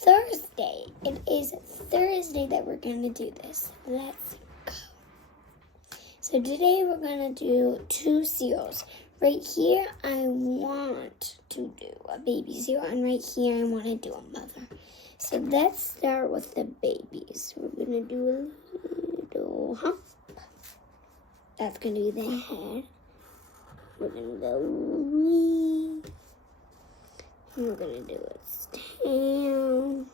Thursday. It is Thursday that we're going to do this. Let's go. So today we're going to do 2 cereals. Right here, I want to do a baby cereal, and right here, I want to do a mother. So let's start with the babies. We're going to do a little hump. That's going to be the head. We're going to go wee. And we're going to do its tail.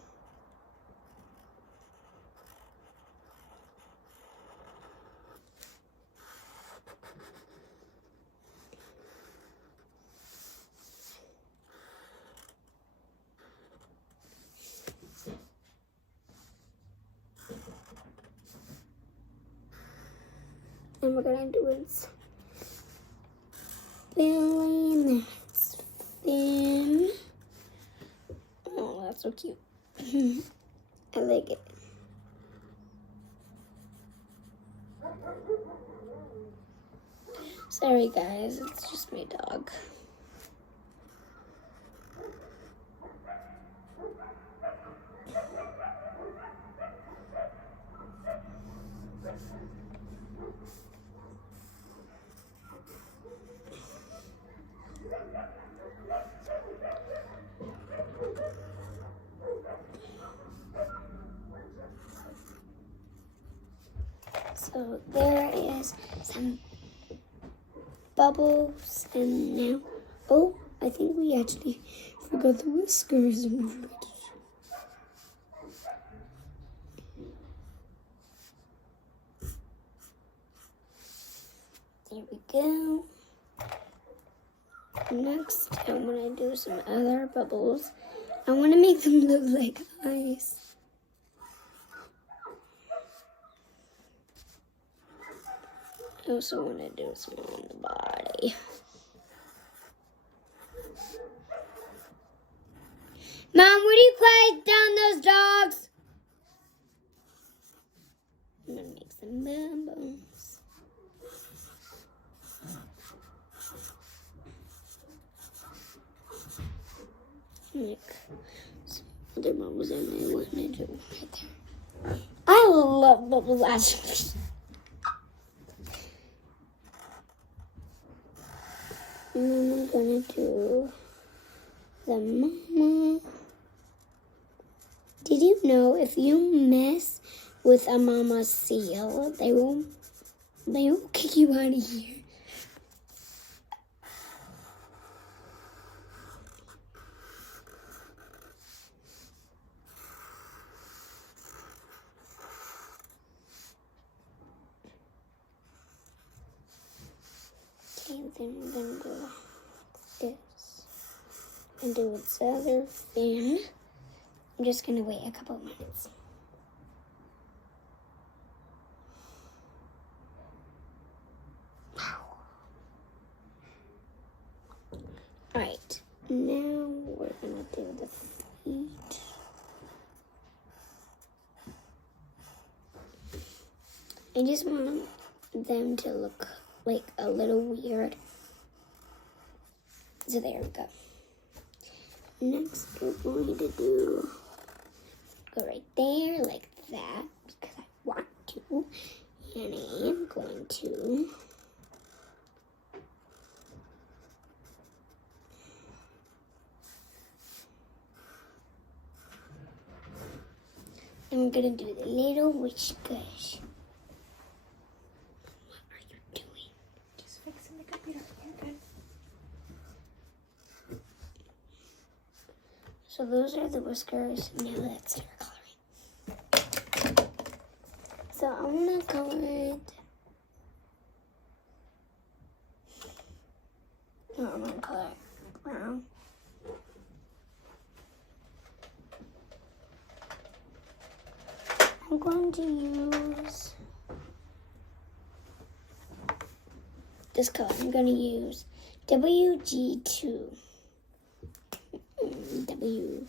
And we're going to do its belly, and then its fin. Oh, that's so cute. I like it. Sorry guys, it's just my dog. So there is some bubbles, and now, oh, I think we actually forgot the whiskers. There we go. Next, I'm gonna do some other bubbles. I want to make them look like eyes. I also want to do some on the body. Mom, would you quiet down those dogs? I'm going to make some bubbles. Like some other bubbles I may want to do right there. I love bubbles actually. And then I'm gonna do the mama. Did you know if you mess with a mama seal, they will kick you out of here? Okay, then I'm gonna go like this and do its other fin. I'm just gonna wait a couple of minutes. Alright, now we're gonna do the feet. I just want them to look like a little weird. So there we go. Next, we're going to go right there like that because I want to. And I am going to I'm gonna do the little whiskers. What are you doing? Just fixing the computer. You're good. So those are the whiskers. Now let's start coloring. So I'm gonna color it. No, I'm gonna color it brown. I'm going to use this color. I'm going to use WG2. W.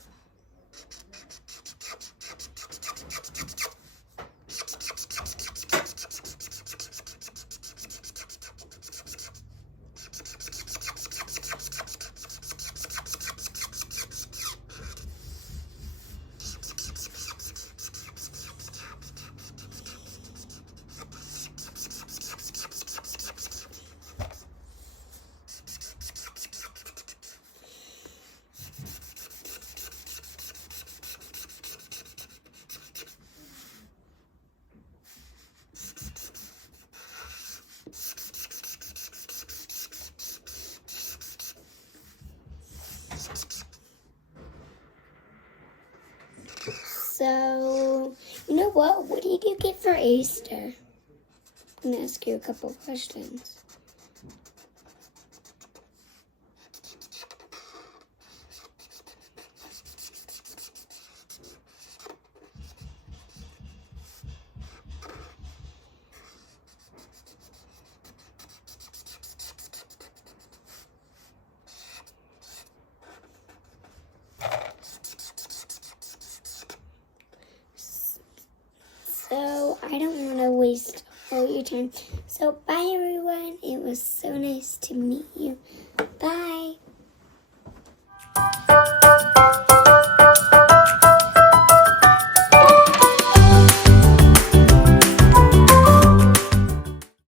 So, you know what? What did you get for Easter? I'm going to ask you a couple questions. So, I don't want to waste all your time. So, bye everyone. It was so nice to meet you. Bye.